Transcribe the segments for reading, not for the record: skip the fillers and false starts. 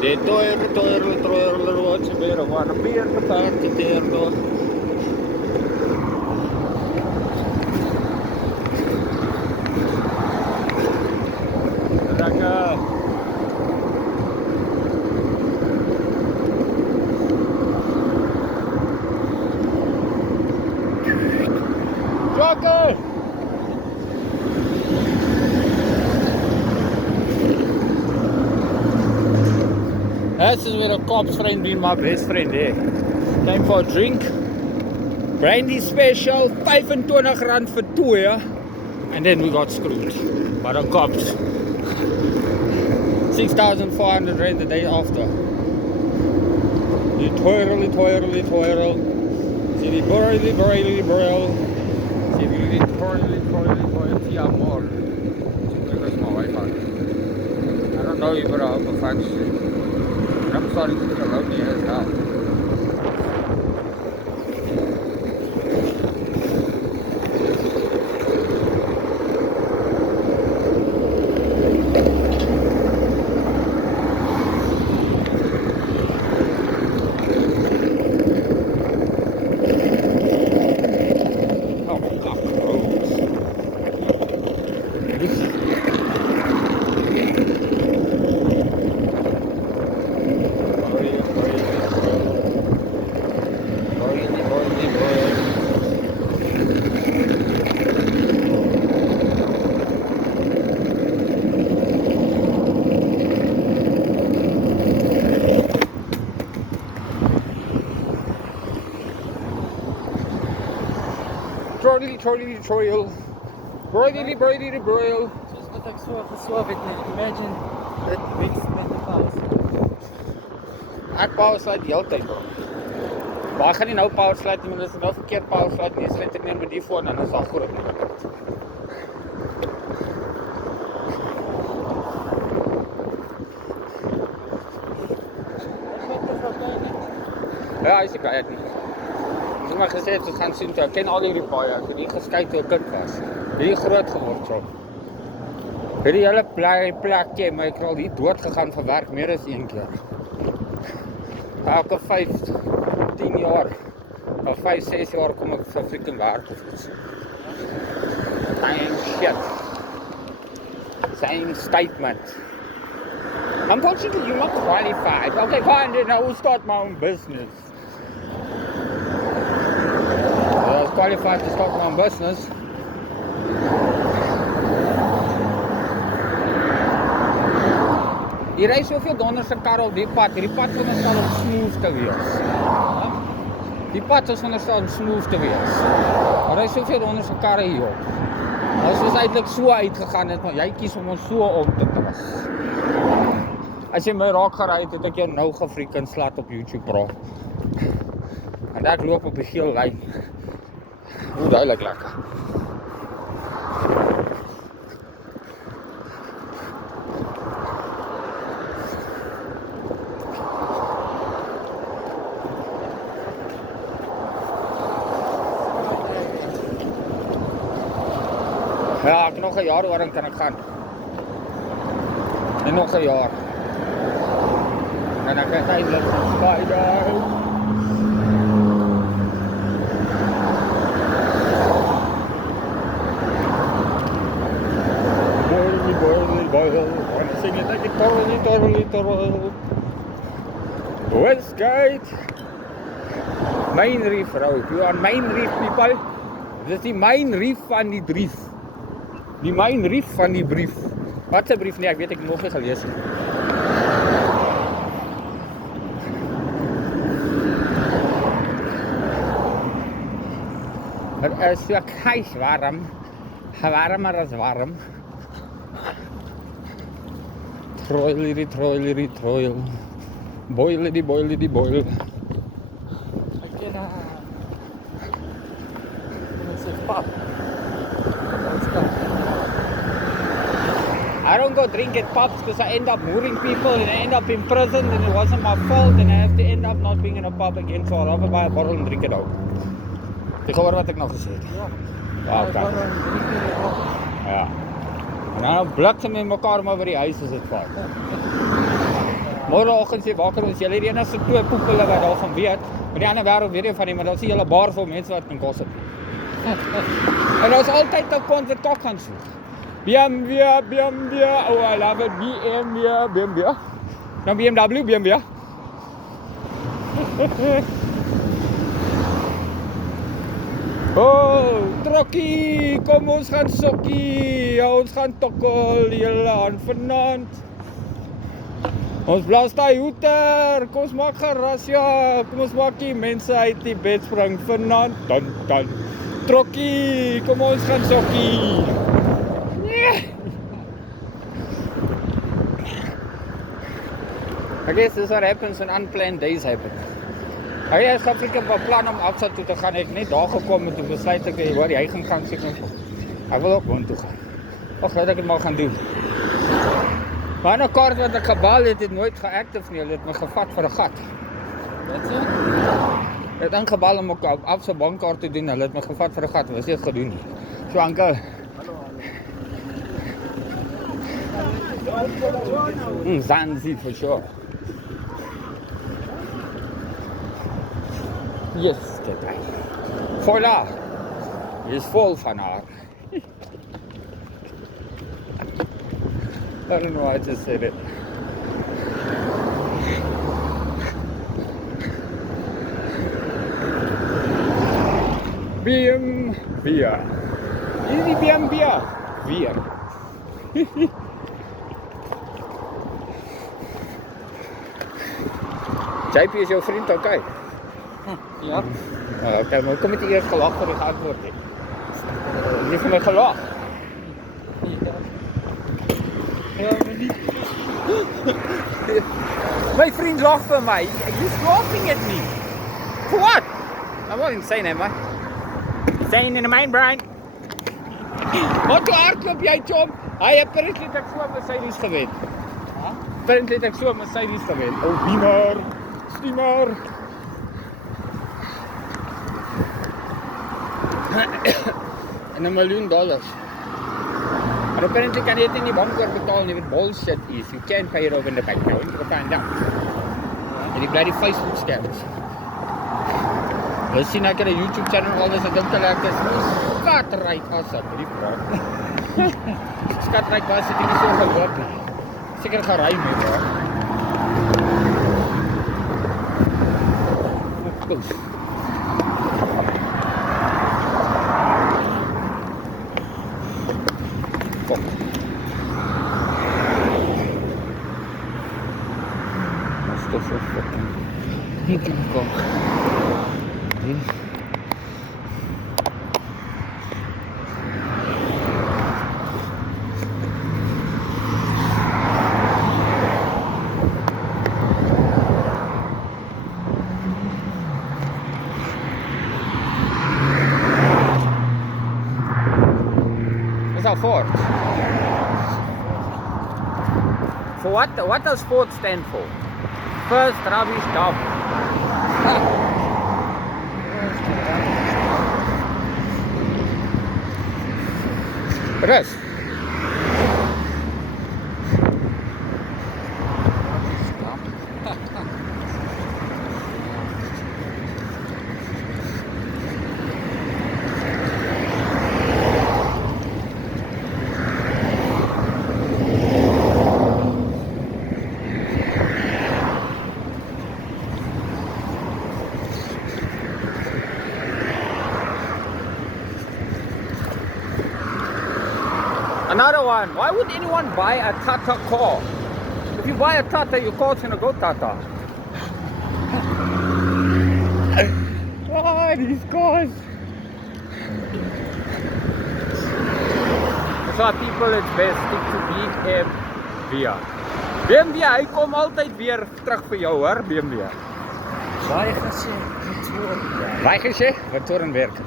De toiler, what's a beer, one a beer, the party there, though. Joker! This is where a cop's friend being my best friend there. Time for a drink. Brandy special, 25 rand for 2, yeah? And then we got screwed by the cops. 6,400 rand the day after. You twirl. See the broil. See the twirl. See how more. Where's my Wi-Fi? I don't know, you better hope a fact shit. I'm starting to feel lonely as hell. Troil. Broil. Soos wat ek so geswaaf het net. Imagine dit mens met die paus. Ek power slide die hele tyd, bro. Maar ek gaan nie nou power slide nie, want as ek nou verkeerd power slide nie, sluit ek net met die foon en dan is dat groot nie. Ja, is die baie nie. Ek het maar gesê, ons gaan sien toe, ek ken al die baie, ek het nie geskyk toe ek kind was. Hierdie groot geword, so. Hierdie hele plekje, maar ek het al hier dood gegaan van werk, meer as 1 keer. Elke 5-10 jaar, of 5-6 jaar kom ek vir freaking werk of iets. Same shit. Same statement. Unfortunately, you're not qualified. Okay, fine, then I will start my own business. I was qualified to start my own business. Hier ry soveel donderse karre op die pad. Hierdie pad veronderstel om smooth te wees. Die pad is veronderstel om smooth te wees. Maar ry soveel donderse karre hierop. Ons was eintlik so uitgegaan het, maar jy kies om ons so om te pas. As jy my raak gery het ek jou nou gefreaking slat op YouTube, bro. En ek loop op die geel lyn. Hoe duidelik lekker. Ja, ek nog 'n jaar oor kan ek gaan. En nog 'n jaar. En ek het eintlik baie daar. Boil. Want sing it like torrel. Westgate. Main Reef Road. You are Main Reef people. Dit is die Main Reef van die brief. Die Main Reef van die brief. Wat 'n brief nie, ek weet ek nog nie gelees nie. Het is so kys warm. Warmer as warm. Troil. Boil. Ek ken sê pap. I don't go drink at pubs because I end up mooring people and I end up in prison and it wasn't my fault and I have to end up not being in a pub again, so I'll rather buy a bottle and drink it out. Jy hoor wat ek nog gesê het? Ja. Okay. Ja. En dan blik ze met mekaar maar by die huis as dit vat. Môreoggend sê wakker ons julle die enigste 2 poepele wat daarvan weet. Maar die ander wêreld weet nie van nie, maar daar is 'n hele bar vol mense wat kan gossip. En daar's altyd 'n kont wat kok gaan soek. BMW, oh I love it, BMW. Nou BMW. Oh, trokkie, kom ons gaan sokkie, ja, ons gaan tokkel julle aan vanaand. Ons blaas daai hoeter, kom ons maak geras, ja, kom ons maak die mense uit die bed spring vanaand, dan. Trokkie, kom ons gaan sokkie. I guess this is what happens when unplanned days happen. Ek het ek 'n plan om Absa toe te gaan, ek het net daar gekom en toe besluit ek, hoor, jy gaan seker. Ek wil ook woon toe gaan. Ag, ek dit maar gaan doen. Maar 'n kaart wat ek gebal het nooit geactive nie, hulle het my gevat vir 'n gat. Wat so? Ek het aangebal om op Absa bankkaart te doen, hulle het my gevat vir 'n gat, was nie gedoen nie. So Anke. Zanzi for sure. Yes, dit hy. Voila. Is vol van haar. I don't know why I just said it. Bier. Easy bier. JP is jou vriend, okay? Ja. Okay, maar kom met eers gelag vir die antwoord hê. Jy het vir my gelag. Ja, maar nie. My vriend lag vir my. He's laughing at me. For what? I'm not insane, am I? Insane in the mind, Brian. Wat toe hardloop jy, Tom? Hy apparently het ek so Mercedes gewen. Apparently het ek so Mercedes gewen. Oh, Steamer. En $1 miljoen. And apparently kan jy dit in die bank oorbetaal nie, wat bullshit is. You can't pay it over in the bank now, you can find out. En die bloody Facebook scams. Jy sien ek het 'n YouTube channel, al dis 'n ding te lekker. Skatryk asseblief, bro. Skatryk was dit nie so gehoord nie. Seker gery mee, bro. Kom. Wat is dit vir fucking? Hier kom. Is dat Ford? For what does Ford stand for? First rubbish dump. Rus. Another one. Why would anyone buy a Tata car? If you buy a Tata, your car's gonna go Tata. Oh, these cars. That's why people, it's best stick to BMW. BMW, hy kom altyd weer terug vir jou, hoor, BMW. Baie gesê, motor. Baie gesê, motor en werk.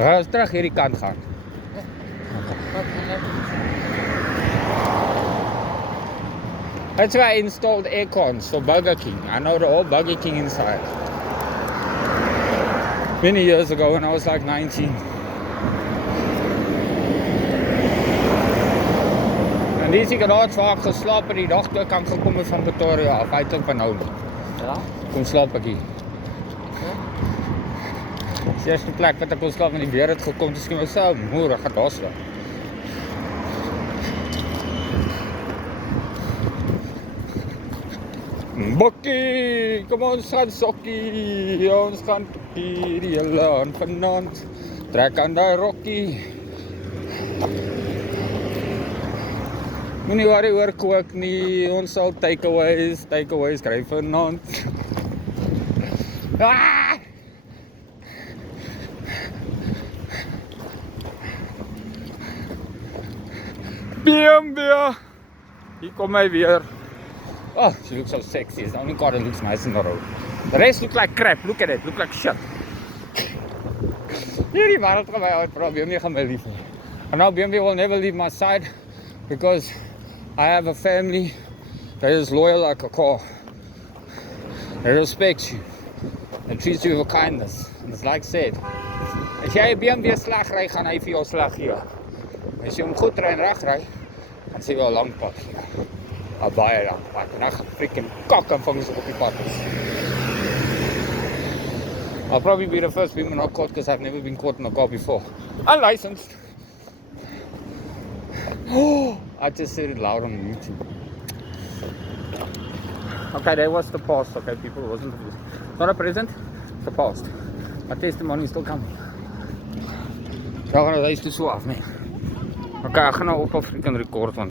Gaan ons terug hierdie kant gaan. That's why I installed aircons for Burger King. I know the whole Burger King inside. many years ago when I was like 19. En die is ek raad vaak geslaap en die dag toe ek aan gekom het van Pretoria af, hy het ook van nou nie. Ja? Kom slaap ek hier. Dis die eerste plek wat ek kon slaap en die weer het gekom, dus ek myself, moer, ek gaat daar slaap. Bokkie, kom ons gaan sokkie, ons gaan tokkie, die hele aan vanaand, trek aan die rokkie. Moenie worry oor kook nie, ons sal takeaways kry vanaand. Ah! BMW, hier kom hy weer. Oh, she looks so sexy. It's the only car that looks nice in the road. The rest look like crap. Look at it. Look like shit. Hierdie wêreld gaan my uitvra. BMW gaan my lief hê. And now BMW will never leave my side because I have a family that is loyal like a car. They respect you. They treat you with kindness. And it's like said, as jy 'n BMW sleg ry, gaan hy vir jou sleg gee. As jy hom goed ry en reg ry, dan sê jy wel lank pad gee. Baie lang pad. En dan freaking kak en vang jy op die pad is. I'll probably be the first woman not caught because I've never been caught in a car before. Unlicensed. Oh, I just said it loud on YouTube. Okay, that was the past. Okay, people, it wasn't not a present, it's the past. My testimony is still coming. Ja, gaan het huis toe so af, nee. Okay, ek gaan nou op freaking record want